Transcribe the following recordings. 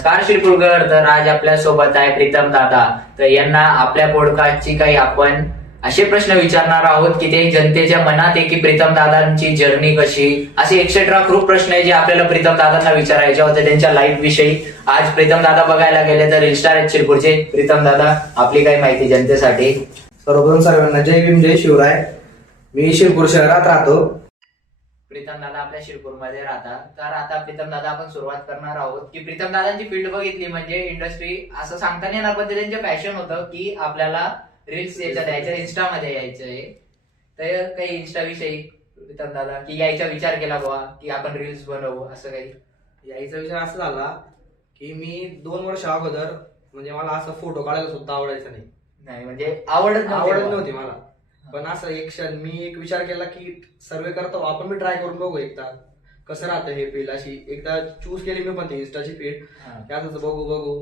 नमस्कार शिरपूरकर. तर आज आपल्या सोबत आहे प्रीतम दादा. तर यांना आपल्या पॉडकास्टची काही आपण असे प्रश्न विचारणार आहोत की ते जनतेच्या मनात आहे की प्रीतम दादांची जर्नी कशी, असे एक्सेट्रा खूप प्रश्न आहे जे आपल्याला प्रीतम दादांना विचारायचे होते त्यांच्या लाईफ विषयी. आज प्रीतम दादा बघायला गेले तर इन्स्टार आहेत शिरपूरचे. प्रीतम दादा, आपली काही माहिती जनतेसाठी? सर्वप्रथम सर्वांना जय भीम जय शिवराय. मी शिरपूर शहरात राहतो. प्रीतम दादा आपल्या शिरपूरमध्ये राहतात. तर आता प्रीतम दादा आपण सुरुवात करणार आहोत की प्रीतम दादांची फील्ड बघितली म्हणजे इंडस्ट्री असं सांगता नाही येणार, पण ते त्यांचं पॅशन होतं की आपल्याला रील्स यायच्या द्यायच्या, इन्स्टामध्ये यायचंय. तर काही इन्स्टा विषयी प्रीतम दादा की यायचा विचार केला बाबा की आपण रील्स बनवू, असं काही? यायचा विषय असा झाला की मी 2 वर्ष अगोदर म्हणजे मला असं फोटो काढायला सुद्धा आवडायचं नाही, म्हणजे आवडत नव्हती मला. पण असं एक क्षण मी एक विचार केला की सर्वे करतो आपण मी ट्राय करून बघू एकदा कसं राहतं हे फील्ड. अशी एकदा चूज केली मी पण ती इन्स्टाची फील्ड. त्यातच बघू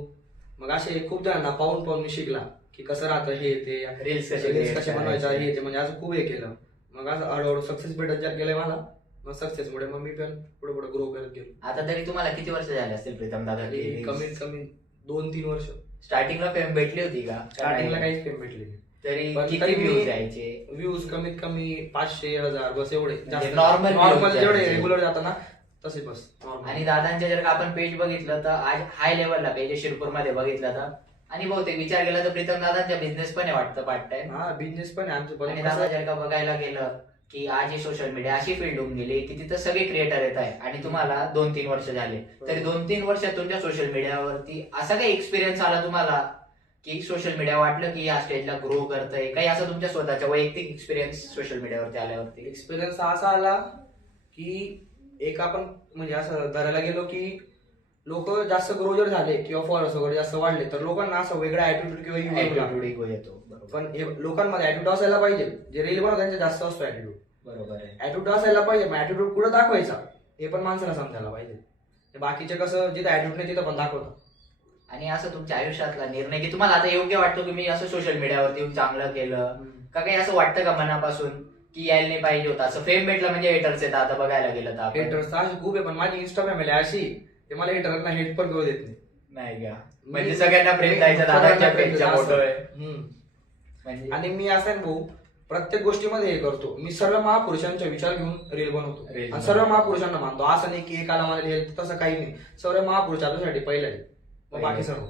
मग असे खूप जणांना पाहून मी शिकला की कसं राहतं हे ते, रील्स कसे बनवायचं हे ते, म्हणजे असं खूप हे केलं. मग असं हळूहळू सक्सेस भेटत गेलंय मला. मग सक्सेसमुळे मग मी पण पुढे ग्रो करत गेलो. आता तरी तुम्हाला किती वर्ष झाले असतील प्रीतम दादा? कमीत कमी 2-3 वर्ष. स्टार्टिंगला फेम भेटली होती का? स्टार्टिंगला काहीच फेम भेटली नाही. तरी पण किती तरी व्ह्यूज यायचे? व्ह्यूज कमीत कमी 500-1000 बस एवढे. नॉर्मल जेवढे रेग्युलर जातात ना तसे बस. आणि दादांचे जर का आपण पेज बघितलं तर आज हाय लेवलला पेज शिरपूरमध्ये बघितलं तर, आणि बहुतेक विचार केला तर प्रीतम दादांचा बिझनेस पण आहे वाटतं पार्ट टाइम. हा, बिझनेस पण आहे आमचं. आणि दादा जर का बघायला गेलं की आज ही सोशल मीडिया अशी फील्ड होऊन गेली की तिथं सगळे क्रिएटर येत आहे आणि तुम्हाला 2-3 वर्ष झाले. तरी 2-3 वर्षात तुमच्या सोशल मीडियावरती असा काही एक्सपिरियन्स आला तुम्हाला की सोशल मीडिया वाटलं की या स्टेजला ग्रो करतंय, काही असं तुमच्या स्वतःच्या वैयक्तिक एक्सपिरियन्स सोशल मीडियावरती आल्यावरती? एक्सपिरियन्स असा आला की एक आपण म्हणजे असं धरायला गेलो की लोक जास्त ग्रो जर झाले किंवा फॉलोअर्स वगैरे जास्त वाढले तर लोकांना असं वेगळा ऍटिट्यूड किंवा ऍटिट्यूड येतो. पण लोकांमध्ये ऍटिट्यूड असायला पाहिजे. जे रील बनवतात त्यांचा जास्त असतो ऍटिट्यूड. बरोबर आहे. ऍटिट्यूड असायला पाहिजे. मग ऍटिट्यूड कुठं दाखवायचा हे पण माणसाला समजायला पाहिजे. बाकीचे कसं जिथं ऍटिट्यूड नाही तिथं पण दाखवतात. आणि असं तुमच्या आयुष्यातला निर्णय की तुम्हाला आता योग्य वाटतो की मी असं सोशल मीडियावरती येऊन चांगलं केलं का, काही असं वाटतं का मनापासून की यायला नाही पाहिजे होतं? असं फेम भेटलं म्हणजे हेटर्स येतात आता बघायला गेलं तर आपण. हेटर्स अशी खूप आहे, पण माझी इंस्टा फॅमिली अशी ते मला हेटरना हेट पण करू देत नाही का? म्हणजे सगळ्यांना प्रेम द्यायचं दादाच्या पेजचा फोटो आहे. म्हणजे आणि मी असं आहे भाऊ, प्रत्येक गोष्टीमध्ये हे करतो. मी सर्व महापुरुषांचा विचार घेऊन रील बनवतो आणि सर्व महापुरुषांना मानतो. असं नाही की एकाला मला लिहिलं तसं काही नाही. सर्व महापुरुष आपल्यासाठी पहिले आहे, बाकी सर्व.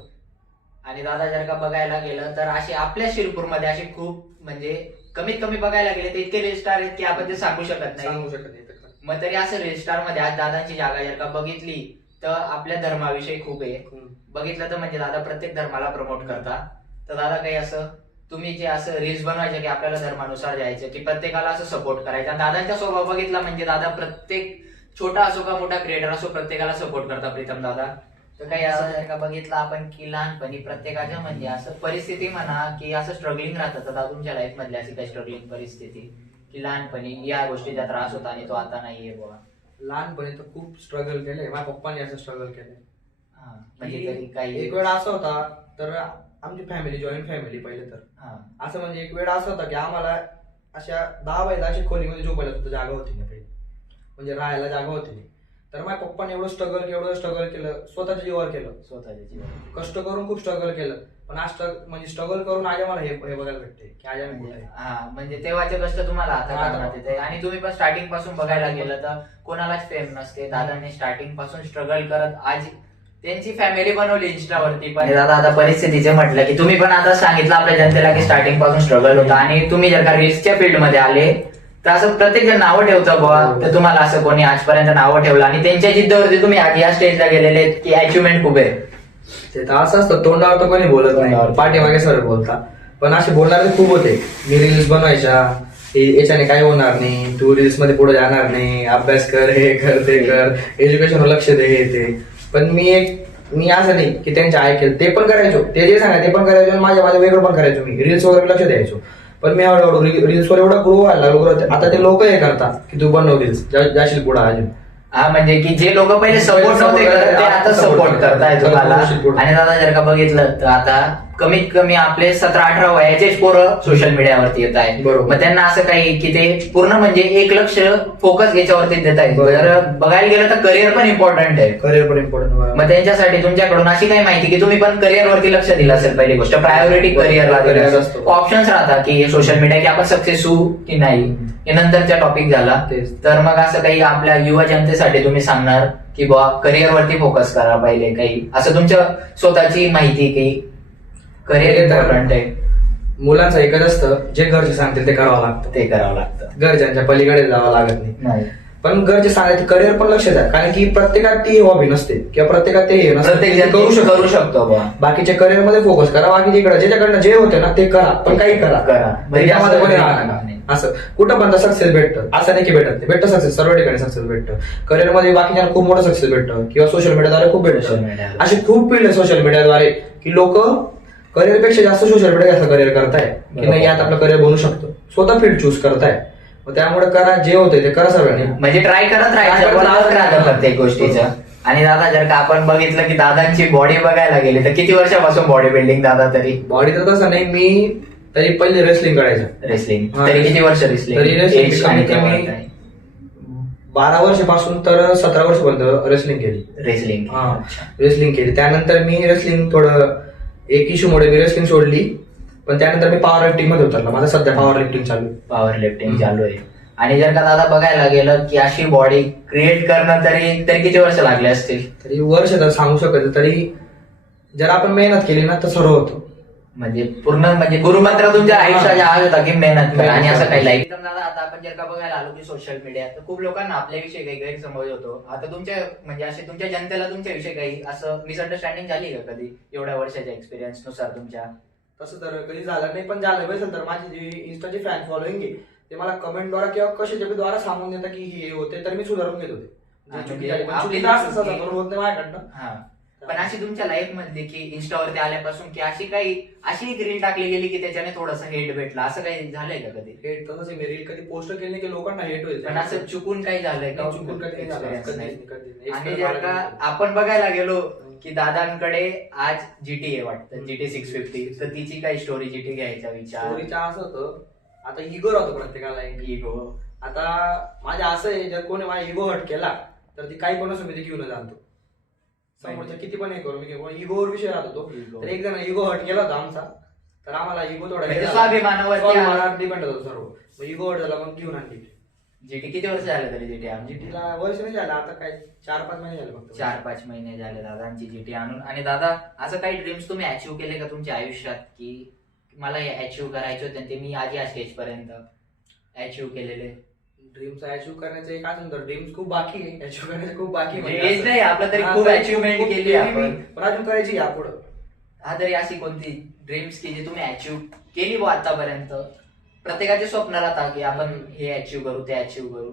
आणि दादा जर का बघायला गेलं तर असे आपल्या शिरपूरमध्ये असे खूप म्हणजे कमीत कमी बघायला गेले तर इतके रील स्टार आहेत की आपण ते सांगू शकत नाही. मग तरी असं रील स्टार मध्ये आज दादांची जागा जर का बघितली तर आपल्या धर्माविषयी खूप आहे. बघितलं तर म्हणजे दादा प्रत्येक धर्माला प्रमोट करता. तर दादा काही असं तुम्ही जे असं रील्स बनवायचे की आपल्याला धर्मानुसार जायचं की प्रत्येकाला असं सपोर्ट करायचा, दादांचा स्वभाव बघितला म्हणजे दादा प्रत्येक छोटा असो का मोठा क्रिएटर असो प्रत्येकाला सपोर्ट करता प्रीतम दादा. तर काही असं जर का बघितलं आपण की लहानपणी प्रत्येकाच्या म्हणजे असं परिस्थिती म्हणा की असं स्ट्रगलिंग राहतं, तर दादा तुमच्या लाईफ मधली अशी काही स्ट्रगलिंग परिस्थिती की लहानपणी या गोष्टीचा त्रास होता आणि तो आता नाहीये बाबा? लहानपणी तर खूप स्ट्रगल केलंय. माझ्या पप्पाने असं स्ट्रगल केलंय. म्हणजे तरी काही एक वेळ असं होता तर आमची फॅमिली जॉईंट फॅमिली पहिले तर असं म्हणजे एक वेळ असं होता की आम्हाला अशा 10 बाय 10 खोलीमध्ये झोपायला सुद्धा जागा होती नाही काही, म्हणजे राहायला जागा होती नाही. तर माझ्या पप्पाने एवढं स्ट्रगल केलं, स्वतःच्या जीवावर केलं, कष्ट करून खूप स्ट्रगल केलं. पण आज म्हणजे स्ट्रगल करून आज मला हे बघायला भेटते की आज आम्ही कुठे. म्हणजे तेव्हाचे कष्ट तुम्हाला आता येते. आणि तुम्ही पण स्टार्टिंग पासून बघायला गेलं तर कोणालाच फेम नसते. दादांनी स्टार्टिंग पासून स्ट्रगल करत आज त्यांची फॅमिली बनवली इंस्टावरती. पण दादा आता परिस्थितीचे म्हटलं की तुम्ही पण आता सांगितलं आपल्या जनतेला की स्टार्टिंग पासून स्ट्रगल होता आणि तुम्ही जर का रील्सच्या फील्ड मध्ये आले तर असं प्रत्येक जण नावं ठेवतं बुवा. तर तुम्हाला असं कोणी आजपर्यंत नावं ठेवलं आणि त्यांच्या जिद्दवरती तुम्ही आज या स्टेजला गेलेले की अचिव्हमेंट खूप आहे? ते तर असं असतं, तोंडावर तर कोणी बोलत नाही, पाठीमागे सर बोलता. पण असे बोलणारे खूप होते. मी रील्स बनवायच्या, याच्याने काय होणार नाही, तू रील्स मध्ये पुढे जाणार नाही, अभ्यास कर, हे कर ते कर, एज्युकेशनवर लक्ष दे हे ते. पण मी असं नाही की त्यांच्या ऐकेल, ते पण करायचो, ते जे सांगा ते पण करायचो, माझ्या वेगळं पण करायचो. मी रील्स वगैरे लक्ष द्यायचो. पण मी हळूहळू रील्सवर एवढा ग्रो व्हायला लागलो. आता ते लोक हे करतात की तू बनव रील्स, जाशील पुढे अजून. म्हणजे की जे लोक पहिले सपोर्ट नव्हते करत ते आता सपोर्ट करताय तुम्हाला. आणि दादा जर का बघितलं तर आता कमीत कमी आपले 17-18 वयाचेच पोरं सोशल मीडियावरती येत आहेत. बरोबर. मग त्यांना असं काही की ते पूर्ण म्हणजे एक लक्ष फोकस याच्यावरती देत आहेत. बरोबर. जर बघायला गेलं तर करिअर पण इम्पॉर्टंट आहे. करिअर पण इम्पॉर्टंट. मग त्यांच्यासाठी तुमच्याकडून अशी काही माहिती की तुम्ही पण करिअरवरती लक्ष दिलं असेल. पहिली गोष्ट प्रायोरिटी करिअरला Career दिलं असतो. ऑप्शन्स राहतात की सोशल मीडिया की आपण सक्सेस होऊ की नाही, हे नंतरचा टॉपिक झाला. तेच. तर मग असं काही आपल्या युवा जनतेसाठी तुम्ही सांगणार की बुवा करिअरवरती फोकस करा पहिले, काही असं तुमच्या स्वतःची माहिती की करिअर इम्पॉर्टंट आहे, मुलांचं एकच असतं, जे घरचे सांगतील ते करावं लागतं. ते करावं लागतं. घरच्यांच्या पलीकडे जावं लागत नाही. नाही, पण घरचे सांगायचे करिअर पण लक्ष द्या, कारण की प्रत्येकात ती हॉबी नसते किंवा प्रत्येकात ते हे नसतं. प्रत्येक जण करू शकतो बुवा. बाकीच्या करिअर मध्ये फोकस करा, बाकीच्या इकडे ज्याच्याकडनं जे होते ना ते करा, पण काही करा. म्हणजे त्यामध्ये कोणी असं राहणार नाही. असं कुठं पण सक्सेस भेटतं, असं नाही की भेटत नाही. भेटतं सक्सेस, सर्व ठिकाणी सक्सेस भेटतं. करिअर मध्ये बाकीच्या खूप मोठं सक्सेस भेटतं किंवा सोशल मीडियाद्वारे खूप Social भेटतं. media. अशी खूप फील्ड आहे सोशल मीडियाद्वारे की लोक करिअर पेक्षा जास्त सोशल मीडिया जास्त करिअर करताय की नाही, यात आपलं करिअर बनू शकतो. स्वतः फील्ड चूज करताय. मग त्यामुळे करा, जे होते ते करा सर्वांनी. म्हणजे ट्राय करत राहायचं, Try करत बोलावत राहतं राहायचं. प्रत्येक गोष्टीचं. आणि दादा जर का आपण बघितलं की दादांची बॉडी बघायला गेली तर किती वर्षापासून बॉडी बिल्डिंग दादा तरी बॉडी तर तसं नाही, मी तरी पहिले रेसलिंग करायचं. रेसलिंग हा. तरी किती वर्ष तरी रेसलिंग wrestling कमीत कमी 12 वर्षापासून तर 17 वर्षापर्यंत रेसलिंग केली. रेसलिंग रेसलिंग केली. त्यानंतर मी रेसलिंग थोडं एक इश्यूमुळे मी रेसलिंग सोडली, पण त्यानंतर मी पॉवर लिफ्टिंग मध्ये उतरला. माझं सध्या पॉवर लिफ्टिंग चालू आहे. पॉवर लिफ्टिंग चालू आहे. आणि जर का दादा बघायला गेलं की अशी बॉडी क्रिएट करणं तरी तरी किती वर्ष लागले असतील? तरी वर्ष तर सांगू शकत, तरी जर आपण मेहनत केली ना तर सर्व होतं. म्हणजे पूर्ण म्हणजे गुरुमंत्र तुमच्या आयुष्याच्या आज होता की मेहनत करा आणि असं काही लाईफ. दादा आता आपण जर का बघायला आलो की सोशल मीडिया तर खूप लोकांना आपल्याविषयी काही गैरसमज होतो. आता तुमच्या म्हणजे असे तुमच्या जनतेला तुमच्याविषयी काही असं मिसअंडरस्टँडिंग झाली का कधी एवढ्या वर्षाच्या एक्सपिरियन्स नुसार तुमच्या? तसं तर कधी झालं नाही, पण झालं असेल तर माझी जी इंस्टाची फॅन फॉलोईंग आहे ते मला कमेंटद्वारा किंवा कशाच्या द्वारा सांगून देतात की हे होते, तर मी सुधारून घेत होते. म्हणजे चुकी झाली, पण आपली चुकीचं असं चुकी- सहसा बरोबर होत नाही माझ्याकडनं. हा. पण अशी तुमच्या लाईफ मध्ये की इन्स्टावरती आल्यापासून की अशी एक रील टाकली गेली की त्याच्याने थोडंसं हेट भेटला, असं काही झालंय का कधी? हेट तसंच मी रील कधी पोस्ट केली नाही की लोकांना हेट होईल, पण असं चुकून काही झालंय का? नाही, चुकून कधी नाही झालं, Experience कधीच नाही. नाही, कधीच नाही. आणि Experience जर का मला नाही. आपण बघायला गेलो की दादांकडे आज जीटी आहे वाटतं, जीटी 650, तर तिची काय स्टोरी जीटी घ्यायचा विचार? स्टोरीचं असं होतं, आता इगो राहतो प्रत्येकाला एक. इगो. आता माझ्या असं आहे, जर कोणी माझा इगो हट केला तर ती काही पण असं मी ते घेऊन जाणतो. समोरचं किती पण हे करू, मी इगोवर विषय राहतो तो. Ego. तर एक जण इगो हट केला होता आमचा, तर आम्हाला इगो थोडा म्हणजे स्वाभिमानावरती डिपेंड होतो सर्व. मग इगो हट झाला, मग घेऊन आणली. जीटी किती वर्ष झाले तरी जीटी आमची? जीटीला वर्ष नाही झालं, आता काय 4-5 महिने झाले फक्त. 4-5 महिने झाले दादांची जीटी आणून. आणि दादा असं काही ड्रीम्स तुम्ही अचीव्ह केले का तुमच्या आयुष्यात की मला हे अचीव्ह करायचे होते आणि ते मी आज या स्टेज पर्यंत अचीव्ह केलेले? ड्रीम्स अचीव्ह करण्याचे एक अजून तर ड्रीम्स खूप बाकी आहे, अचीव्ह करण्याचे खूप बाकी आहे. हेच नाही आपलं तरी खूप अचिव्हमेंट केली आपण, पण अजून करायची यापुढं. हा तरी अशी कोणती ड्रीम्स की जी तुम्ही अचीव्ह केली बुवा आतापर्यंत? प्रत्येकाचे स्वप्न राहतात की आपण हे अचीव्ह करू, ते अचीव्ह करू.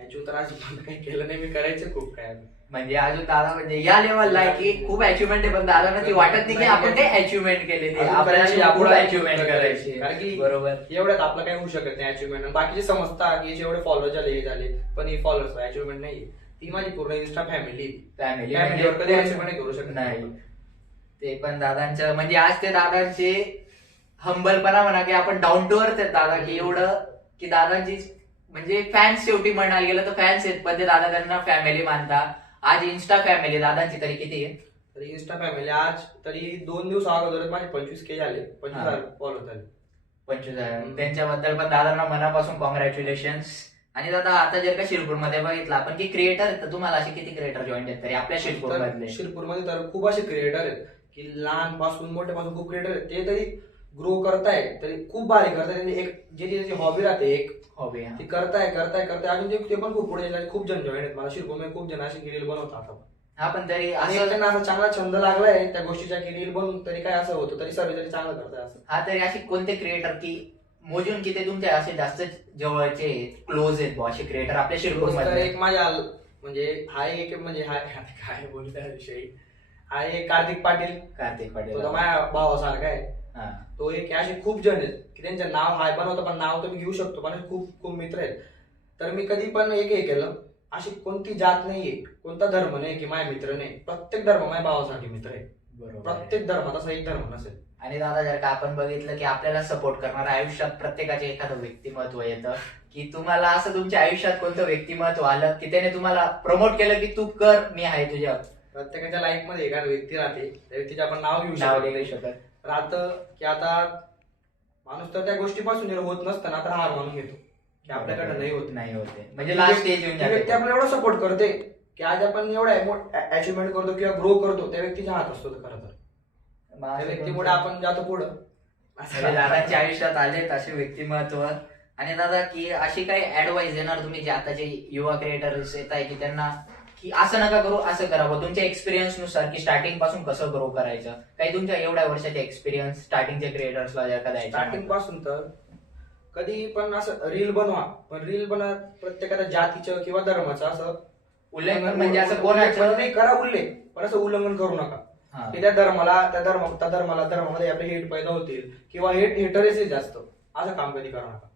अचीव्ह तर अजून काही केलं नाही मी, करायचं खूप काय. म्हणजे अजून दादा म्हणजे या लेवलला आहे की खूप अचिव्हमेंट आहे, पण दादांना ती वाटत नाही की आपण ते अचिव्हमेंट केलेली आहे. अजून आपल्याला करायची, यापुढे यापुढे अचिव्हमेंट करायची आहे. कारण की बरोबर. एवढ्यात आपलं काही होऊ शकत नाही अचिव्हमेंट. बाकीचे समजतात की एवढे फॉलोअर झाले, हे झाले, पण ही फॉलोअर्स अचिव्हमेंट नाही. ती माझी पूर्ण इन्स्टा फॅमिली. फॅमिलीवर कधी अचिव्हमेंट नाही करू शकत नाही. ते पण दादांचं म्हणजे आज ते दादांचे हंबलपणा म्हणा की आपण डाऊन टू अर्थ आहेत दादा, की एवढं की दादांची म्हणजे फॅन्स शेवटी म्हणायला गेलं तर फॅन्स आहेत, पण ते दादा त्यांना फॅमिली मानता. आज इन्स्टा फॅमिली दादांची तरी किती आहे? तरी इन्स्टा फॅमिली आज तरी 2 दिवस अगोदर माझे 25K झाले, 25,000 फॉलो झाले. 25,000. त्यांच्याबद्दल पण दादांना मनापासून कॉंग्रॅच्युलेशन. आणि दादा आता जर का शिरपूरमध्ये बघितलं आपण की क्रिएटर तर तुम्हाला असे किती क्रिएटर जॉईन आहेत तरी आपल्या शिरपूरमधले? शिरपूरमध्ये तर खूप असे क्रिएटर आहेत की लहानपासून मोठ्यापासून खूप क्रिएटर आहेत. ते तरी ग्रो करताय, तरी खूप भारी करताय. एक जे हॉबी राहते एक हॉबी ती करताय अजून ते पण खूप पुढे जायला खूप जण जॉईन आहेत. मला शिरपूरमध्ये खूप जण असे रील बनवतात. हा पण तरी आणि असं त्यांना असा चांगला छंद लागलाय त्या गोष्टीचा की रील बनवून तरी काय असं होतं, तरी सर्व तरी चांगलं करताय असं. हा तरी असे कोणते क्रिएटर की मोजून की ते तुमच्या असे जास्त जवळचे क्लोज आहेत बुवा असे क्रिएटर आपल्या तर शिरपूरमध्ये? एक माझ्या म्हणजे काय बोलता विषयी आहे एक कार्तिक पाटील. कार्तिक पाटील. तो तर माझ्या भावासारखा आहे. हा. तो एक असे खूप जण आहेत की त्यांचं नाव हाय बनवतं, पण नाव तर मी घेऊ शकतो, पण असे खूप खूप मित्र आहेत. तर मी कधी पण एक हे केलं, अशी कोणती जात नाहीये, कोणता धर्म नाही की माझे मित्र नाही. प्रत्येक धर्म माझ्या भावासाठी मित्र आहे. बरोबर आहे. प्रत्येक धर्मात असा एक धर्म नसेल. आणि दादा जर का आपण बघितलं की आपल्याला सपोर्ट करणाऱ्या आयुष्यात प्रत्येकाचे एखादं व्यक्तिमत्व येतं, की तुम्हाला असं तुमच्या आयुष्यात कोणतं व्यक्तिमत्व आलं की त्याने तुम्हाला प्रमोट केलं की तू कर, मी आहे तुझ्या. प्रत्येकाच्या लाईफ मध्ये एखादा व्यक्ती राहते, त्या व्यक्तीचे आपण नाव घेऊ नाव शकतो. घेऊ शकत. राहतं की आता माणूस तर त्या गोष्टीपासून जर होत नसताना तर हार मानून घेतो की आपल्याकडे नाही होत. नाही होते म्हणजे लास्ट स्टेज येऊन ती व्यक्ती जाते. आपल्याला एवढा सपोर्ट करते की आज आपण एवढा अचिव्हमेंट करतो किंवा ग्रो करतो, त्या व्यक्तीच्या हात असतो खरं तर. त्या व्यक्तीमुळे आपण जातो पुढं. म्हणजे दादांच्या आयुष्यात आलेत असे व्यक्तिमत्व. आणि दादा की अशी काही ऍडवाइस देणार तुम्ही जे आता जे युवा क्रिएटर्स येत आहे की त्यांना की असं नका करू, असं करावं तुमच्या एक्सपिरियन्स नुसार की स्टार्टिंग पासून कसं ग्रो करायचं, काही तुमच्या एवढ्या वर्षाचे एक्सपिरियन्स स्टार्टिंगच्या क्रिएटर्सला एखाद्या स्टार्टिंग पासून तर कधी पण असं रील बनवा, पण रील बनवा प्रत्येकाच्या जातीचं किंवा धर्माचं असं उल्लेख म्हणजे असं कोणाचं नाही करा उल्लेख, पण असं उल्लंघन करू नका की त्या धर्मामध्ये आपले हेट पैदा होतील किंवा हेटर असेल जास्त, असं काम कधी करू नका.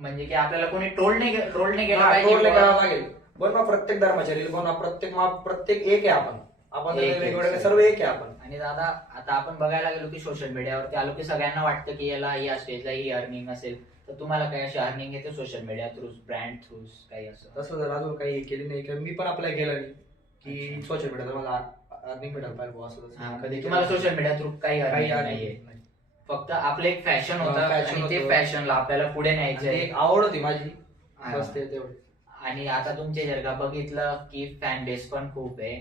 म्हणजे की आपल्याला कोणी ट्रोल नाही केलं ट्रोल नाही करावं लागेल. बनवा प्रत्येक धर्माच्या रील बनवा, प्रत्येक एक आहे आपण एक आहे. वेगवेगळे सर्व एक आहे आपण. आणि दादा आता आपण बघायला गेलो की सोशल मीडियावरती आलो की सगळ्यांना वाटतं की याला या स्टेजला ही अर्निंग असेल, तर तुम्हाला काही अशी अर्निंग येते social media through, brand through काही असं? तसं जर अजून काही केली नाही किंवा मी पण अप्लाय केलं नाही की सोशल मीडियावर मला अर्निंग भेटायला पाहिजे बुवा, असं तसं. कधी तुम्हाला सोशल मीडिया थ्रू काही काही अर्निंग अर्निंग नाहीये, नाही. फक्त आपलं एक फॅशन होतं fashion आणि ते होतं. फॅशनला आपल्याला पुढे आणि न्यायचं ते आहे. एक आवड होती माझी, हा. बस ते तेवढं. आणि आता तुमचे जर का बघितलं की फॅन बेस पण खूप आहे.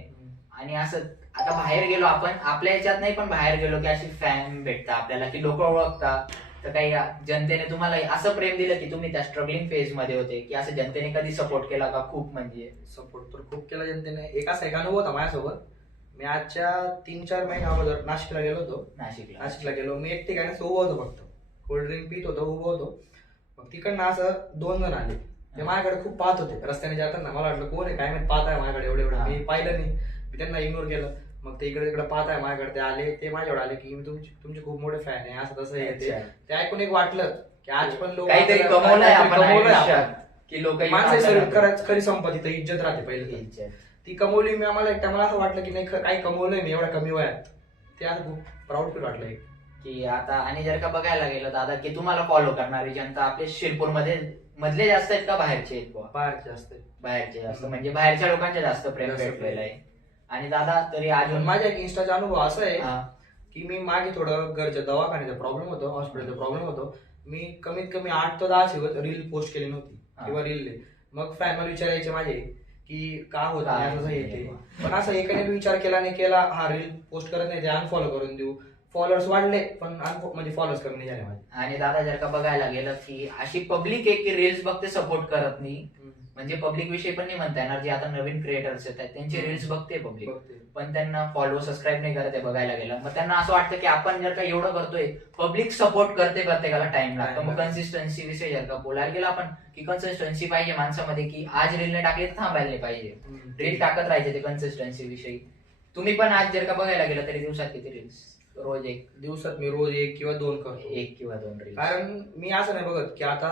आणि असं आता बाहेर गेलो आपण, आपल्या याच्यात नाही पण बाहेर गेलो की अशी फॅन भेटतात आपल्याला की लोक ओळखतात, तर काही जनतेने तुम्हाला असं प्रेम दिलं की तुम्ही त्या स्ट्रगलिंग फेज मध्ये होते की असं जनतेने कधी सपोर्ट केला का? खूप म्हणजे सपोर्ट तर खूप केला जनतेने. एक असा एक अनुभव होता माझ्यासोबत. मी आजच्या 3-4 महिन्या अगोदर नाशिकला गेलो होतो. नाशिकला गेलो मी, एक ठिकाणी असं उभं होतो, फक्त कोल्ड ड्रिंक पित होतो, उभं होतो. मग तिकडनं असं 2 जण आले, ते माझ्याकडे खूप पाहत होते रस्त्याने जाताना. मला वाटलं कोण आहे काय माहिती, पाहत आहे माझ्याकडे एवढं. मी पाहिलं नाही, मी त्यांना इग्नोर केलं. मग ते इकडे पाहत आहे माझ्याकडे, ते आले, ते माझ्याकडे आले की मी तुमचे खूप मोठे फॅन आहे, असं तसं येते. ते ऐकून एक वाटलं की आज पण लोक काहीतरी कमवलंय आपण आयुष्यात, की लोक माणसाची खरी संपत्ती तर इज्जत राहते पहिले. ती कमवली मी. आम्हाला मला असं वाटलं की नाही काही कमवलंय मी एवढ्या कमी वयात. ते आज खूप प्राऊड फील वाटलं एक. की आता. आणि जर का बघायला गेलं दादा की तुम्हाला फॉलो करणारी जनता आपले शिरपूर मध्ये मधले जास्त आहेत का बाहेरचे आहेत बुवा? बाहेरचे असते, बाहेरचे जास्त, म्हणजे बाहेरच्या लोकांचे जास्त प्रेम जास्त भेटलेलं आहे. आणि दादा तरी अजून माझ्या एक इंस्टाचा अनुभव असा आहे हा. की मी मागे थोडं घरच्या दवाखान्याचा प्रॉब्लेम होतो, हॉस्पिटलचा प्रॉब्लेम होतो. मी कमीत कमी 8 ते 10 रील पोस्ट केली नव्हती किंवा रील. मग फॅन मला विचारायचे माझे की का होत असं येते, पण असं एकाने विचार केला नाही केला, हा रील पोस्ट करत नाही, ते अनफॉलो करून देऊ. फॉलोअर्स वाढले पण म्हणजे फॉलोअर्स कमी झाले माझे. आणि दादा जर का बघायला गेलं की अशी पब्लिक आहे की रील्स बघते, सपोर्ट करत नाही. म्हणजे पब्लिक विषयी पण नाही म्हणता येणार, जे आता नवीन क्रिएटर्स येत आहेत त्यांचे रील्स बघते पब्लिक, पण त्यांना फॉलो सबस्क्राईब नाही करत आहे बघायला गेलं. मग त्यांना असं वाटतं की आपण जर का एवढं करतोय, पब्लिक सपोर्ट करते, प्रत्येकाला टाइम लागतो. मग कन्सिस्टन्सी विषयी जर का बोलायला गेलं आपण की कन्सिस्टन्सी पाहिजे माणसामध्ये, की आज रील नाही टाकली तर थांबायला नाही पाहिजे, रील टाकत राहायचे. ते कन्सिस्टन्सी विषयी तुम्ही पण आज जर का बघायला गेलं तरी दिवसात किती रील्स? रोज एक दिवसात मी रोज 1 किंवा 2 करतो. 1 किंवा 2 रील्स. कारण मी असं नाही बघत की आता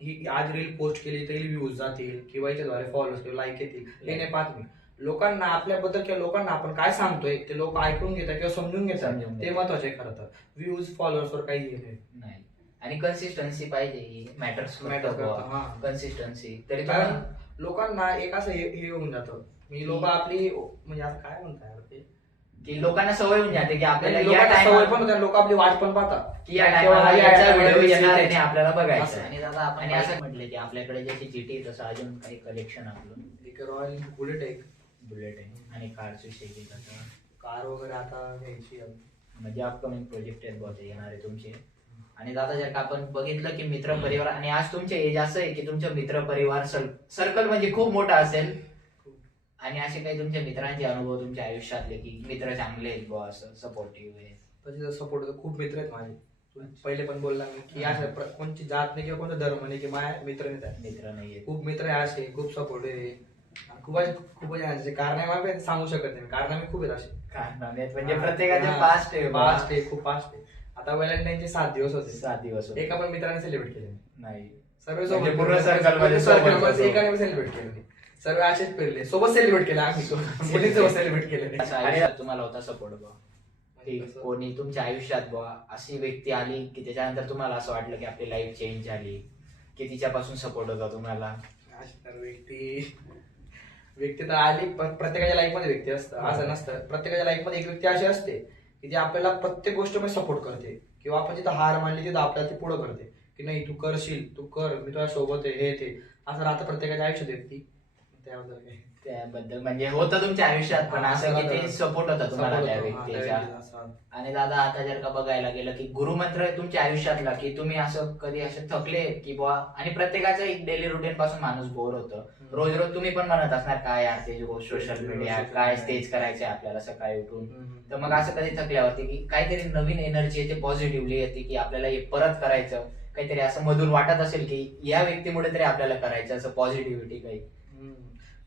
ही आज रील पोस्ट केली तरी व्ह्यूज जातील किंवा याच्याद्वारे फॉलोअर्स किंवा लाईक येतील, हे नाही पाहत मी. लोकांना आपल्याबद्दल किंवा लोकांना आपण काय सांगतोय ते लोक ऐकून घेतात किंवा समजून घेतात, ते महत्वाचे आहे खरं तर. व्ह्यूज फॉलोअर्सवर काही नाही. आणि कन्सिस्टन्सी पाहिजे, ही मॅटर्स. कन्सिस्टन्सी तरी कारण लोकांना एक असं हे होऊन जातं, मी लोक आपली म्हणजे असं काय म्हणतात की लोकांना सवय होऊन जाते की आपल्याला सवय पण होते, लोक आपली वाट पण पाहतात की या व्हिडिओ येणार आहे आपल्याला बघायचं. आणि दादा आपण असं म्हटलं की आपल्याकडे जशी जीटी तसं अजून काही कलेक्शन आपलं एक रॉयल बुलेट आहे. आणि कारची शेती कार वगैरे आता घ्यायची म्हणजे अपकमिंग प्रोजेक्ट आहेत बहुत येणार आहे तुमचे. आणि दादा जर का आपण बघितलं की मित्र परिवार, आणि आज तुमचे एज असं आहे की तुमचं मित्र परिवार सर्कल म्हणजे खूप मोठा असेल. आणि असे काही तुमच्या मित्रांचे अनुभव तुमच्या आयुष्यातले की मित्र चांगले आहेत बुवा, असं सपोर्टिव्ह आहे? तसे सपोर्ट खूप मित्र आहेत माझे. पहिले पण बोलला मी की असं कोणची जात नाही किंवा कोणता धर्म नाही की माझ्या मित्र नाहीये. खूप मित्र आहे असे, खूप सपोर्टिव्ह आहे. खूपच आहे कारण आहे सांगू शकत नाही, कारण मी खूप आहेत असे. म्हणजे प्रत्येकाचे फास्ट आहे, खूप फास्ट आहे. आता व्हॅलेंटाईनचे 7 दिवस होते. 7 दिवस एका पण मित्राने सेलिब्रेट केले नाही. सर्व म्हणजे पूर्ण सर्कल एकाने सेलिब्रेट केले, सर्व असेच फिरले, सोबत सेलिब्रेट केला आम्ही, मुलींसोबत सेलिब्रेट केले. तुम्हाला होता सपोर्ट बा? की कोणी तुमच्या आयुष्यात बुवा अशी व्यक्ती आली की त्याच्यानंतर तुम्हाला असं वाटलं की आपली लाईफ चेंज झाली, की तिच्यापासून सपोर्ट होता तुम्हाला? अशी तर व्यक्ती तर आली, पण प्रत्येकाच्या लाईफ मध्ये व्यक्ती असतं, असं नसतं. प्रत्येकाच्या लाईफ मध्ये एक व्यक्ती अशी असते की ती आपल्याला प्रत्येक गोष्टीमध्ये सपोर्ट करते, किंवा आपण जिथं हार मानली तिथं आपल्याला ती पुढे करते की नाही तू करशील, तू कर, मी तुझ्या सोबत आहे, हे ते असं राहतं प्रत्येकाच्या आयुष्यात व्यक्ती. त्याबद्दल काही त्याबद्दल म्हणजे होतं तुमच्या आयुष्यात, पण असं की ते सपोर्ट होता तुम्हाला त्या व्यक्तीचा. आणि दादा आता जर का बघायला गेलं की गुरुमंत्र आहे तुमच्या आयुष्यातला, की तुम्ही असं कधी असे थकले की बुवा, आणि प्रत्येकाचं एक डेली रुटीन पासून माणूस बोर होतं, रोज रोज तुम्ही पण म्हणत असणार काय यार ते सोशल मीडिया काय तेच करायचे आपल्याला सकाळी उठून. तर मग असं कधी थकल्यावरती की काहीतरी नवीन एनर्जी येते, पॉझिटिव्हली येते की आपल्याला हे परत करायचं, काहीतरी असं मधून वाटत असेल की या व्यक्तीमुळे तरी आपल्याला करायचं, असं पॉझिटिव्हिटी काही?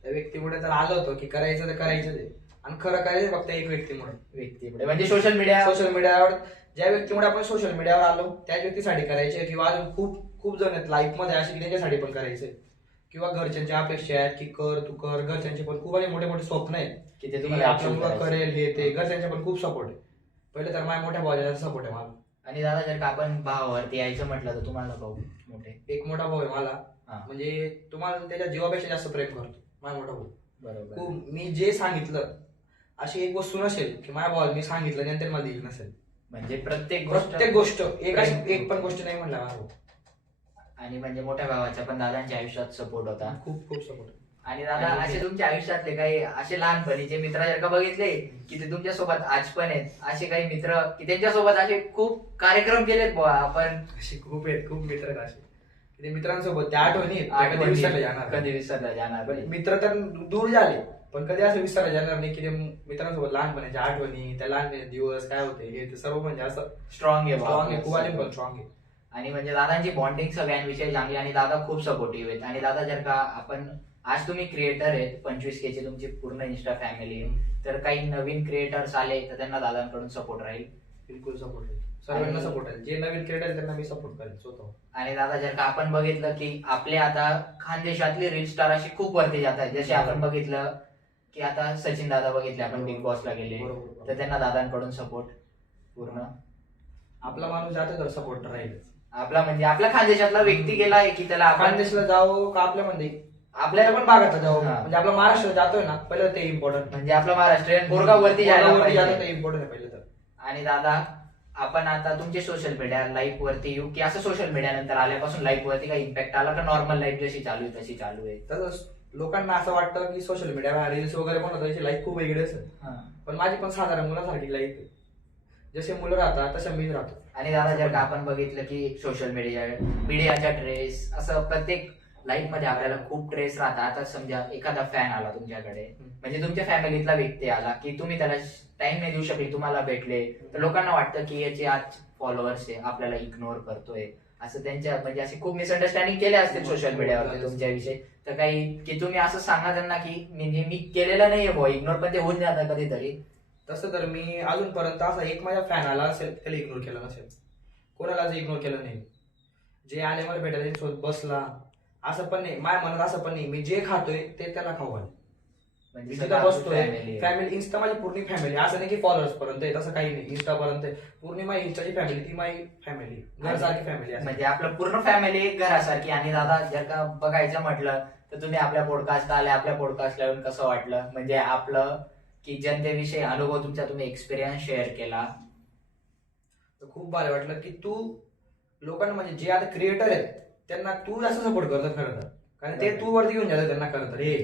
त्या व्यक्तीमुळे तर आलं होतं की करायचं तर करायचं ते, आणि खरं करायचं फक्त एक व्यक्तीमुळे म्हणजे सोशल मीडियावर ज्या व्यक्तीमुळे आपण सोशल मीडियावर आलो त्याच व्यक्तीसाठी करायचे, किंवा अजून खूप खूप जण आहेत लाईफ मध्ये असे की त्यांच्यासाठी पण करायचे, किंवा घरच्यांच्या अपेक्षा आहेत की कर तू कर, घरच्यांचे पण खूप मोठे मोठे स्वप्न आहेत की ते तुम्हाला आपलं मुलं करेल, हे ते घरच्यांचे पण खूप सपोर्ट आहे. पहिले तर माझ्या मोठ्या भावाचा सपोर्ट आहे मला. आणि दादा जर का आपण भावावरती यायचं म्हटलं तर तुम्हाला भाऊ मोठे? एक मोठा भाऊ आहे मला, म्हणजे तुम्हाला त्याच्या जीवापेक्षा जास्त प्रेम करतो माझा मोठा भाऊ. बरोबर. खूप मी जे सांगितलं अशी एक वस्तू नसेल की माझ्या भावाला मी सांगितलं नंतर मला दिली नसेल. म्हणजे प्रत्येक गोष्ट एक पण गोष्ट नाही म्हणला माझा भाऊ. आणि म्हणजे मोठ्या भावाच्या पण दादांच्या आयुष्यात सपोर्ट होता, खूप खूप सपोर्ट. आणि दादा असे तुमच्या आयुष्यातले काही असे लहानपणीचे मित्र जर का बघितले की ते तुमच्या सोबत आज पण आहेत, असे काही मित्र की त्यांच्यासोबत असे खूप कार्यक्रम केलेत बुवा आपण? असे खूप मित्र आहेत असे, ते मित्रांसोबत त्या आठवणी कधी विसरला जाणार पण मित्र तर दूर झाले, पण कधी असं विसरला जाणार नाही की ते मित्रांसोबत लहानपणाच्या आठवणी, त्या लहानपणाचे दिवस काय होते हे ते सर्व म्हणजे असं स्ट्रॉंग आहे, खूप स्ट्रॉंग आहे. आणि म्हणजे दादांची बॉन्डिंग सगळ्यांविषयी चांगली, आणि दादा खूप सपोर्टिव्ह आहेत. आणि दादा जर का आपण आज तुम्ही क्रिएटर आहेत, 25K ची तुमची पूर्ण इन्स्टा फॅमिली, तर काही नवीन क्रिएटर्स आले तर त्यांना दादांकडून सपोर्ट राहील? बिलकुल सपोर्ट आहे, सर्वांना सपोर्ट आहे. जे नवीन क्रिएटर त्यांना मी सपोर्ट करेन स्वतः. आणि दादा जर का आपण बघितलं की आपले आता खानदेशातले रील स्टार अशी खूप वरती जात आहेत, जसे आपण बघितलं की आता सचिन दादा बघितले आपण बिग बॉसला गेले, तर त्यांना दादांकडून सपोर्ट पूर्ण. आपला माणूस जातो तर सपोर्ट राहील. आपला म्हणजे आपल्या खानदेशातला व्यक्ती गेला आहे की त्याला आपण खानदेशला जावं का आपल्या म्हणजे आपल्याला पण भागात जावं, म्हणजे आपला महाराष्ट्र जातोय ना पहिलं ते इम्पॉर्टंट, म्हणजे आपला महाराष्ट्रीयन बोरगाव वरती जायला इम्पॉर्टंट आहे पहिलं तर. आणि दादा आपण आता तुमचे सोशल मीडिया लाईफ वरती येऊ, की असं सोशल मीडिया नंतर आल्यापासून लाईफ वरती काही इम्पॅक्ट आला का? नॉर्मल लाईफ जशी चालू आहे तशी चालू आहे? तसंच लोकांना असं वाटतं की सोशल मीडियावर रील्स वगैरे बनवतात त्याची लाईफ खूप वेगळी असेल, पण माझी पण साधारण मुलासारखी लाईफ आहे. जसे मुलं राहतात तसं मी राहतो. आणि दादा जर का आपण बघितलं की सोशल मीडियाच्या ट्रेस, असं प्रत्येक लाईफ मध्ये आपल्याला खूप ट्रेस राहतात. आता समजा एखादा फॅन आला तुमच्याकडे, म्हणजे तुमच्या फॅमिलीतला व्यक्ती आला की तुम्ही त्याला टाइम नाही देऊ शकले, तुम्हाला भेटले, तर लोकांना वाटतं की याचे आज फॉलोअर्स आहे आपल्याला इग्नोर करतोय, असं त्यांच्या म्हणजे असे खूप मिसअंडरस्टँडिंग केले असतील सोशल मीडियावर तुमच्याविषयी. तर काही की तुम्ही असं सांगा त्यांना की मी केलेलं नाहीये बुवा इग्नोर, पण ते होऊन जातं कधीतरी? तसं तर मी अजूनपर्यंत असा एक माझ्या फॅन आला असेल त्याला इग्नोर केलं नसेल, कोणालाच इग्नोर केलं नाही. जे आले मला भेटायला त्यांच्यासोबत बसला, असं पण नाही माझ्या मनात, असं पण नाही मी जे खातोय ते त्यांना खाऊ घाल, म्हणजे जिथं बसतोय फॅमिली. इन्स्टा माझी पूर्ण फॅमिली, असं नाही की फॉलोअर्स पर्यंत आहे तसं काही नाही, इन्स्टा पर्यंत पूर्ण माझी इन्स्टाची फॅमिली ती माझी फॅमिली, घरासारखी फॅमिली, म्हणजे आपलं पूर्ण फॅमिली घरासारखी. आणि दादा जर का बघायचं म्हटलं तर तुम्ही आपल्या पॉडकास्ट आले, आपल्या पॉडकास्टला येऊन कसं वाटलं? म्हणजे आपलं की जनतेविषयी अनुभव तुमचा तुम्ही एक्सपिरियन्स शेअर केला, तर खूप भारी वाटलं की तू लोकांना म्हणजे जे आता क्रिएटर आहेत त्यांना तू जास्त सपोर्ट करतो खरं तर, कारण ते तू वरती घेऊन जातं त्यांना खरं तर. हे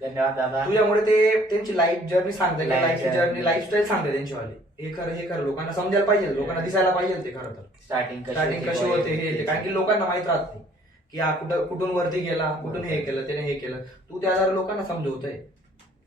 धन्यवाद दादा. तुझ्यामुळे ते त्यांची लाईफ जर्नी सांगते, लाईफस्टाईल सांगते त्यांची वाली, हे खरं लोकांना समजायला पाहिजे, लोकांना दिसायला पाहिजे ते खरं तर. स्टार्टिंग कशी होते हे, कारण की लोकांना माहित राहत नाही की हा कुठून वरती गेला, कुठून हे केलं त्याने हे केलं, तू त्या जरा लोकांना समजवतोय.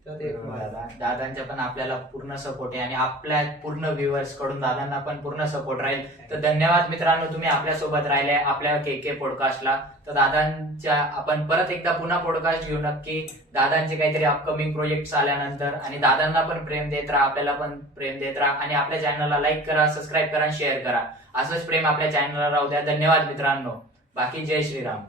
दादांच्या पण आपल्याला पूर्ण सपोर्ट आहे, आणि आपल्या पूर्ण व्ह्युअर्स कडून दादांना पण पूर्ण सपोर्ट राहील. तर धन्यवाद मित्रांनो, तुम्ही आपल्या सोबत राहिले आपल्या के पॉडकास्टला. तर दादांच्या आपण परत एकदा पुन्हा पॉडकास्ट घेऊ नक्की, दादांचे काहीतरी अपकमिंग प्रोजेक्ट आल्यानंतर. आणि दादांना पण प्रेम देत राहा, आपल्याला पण प्रेम देत राहा, आणि आपल्या चॅनलला लाईक करा, सबस्क्राईब करा, शेअर करा. असंच प्रेम आपल्या चॅनलला राहू द्या. धन्यवाद मित्रांनो. बाकी जय श्रीराम.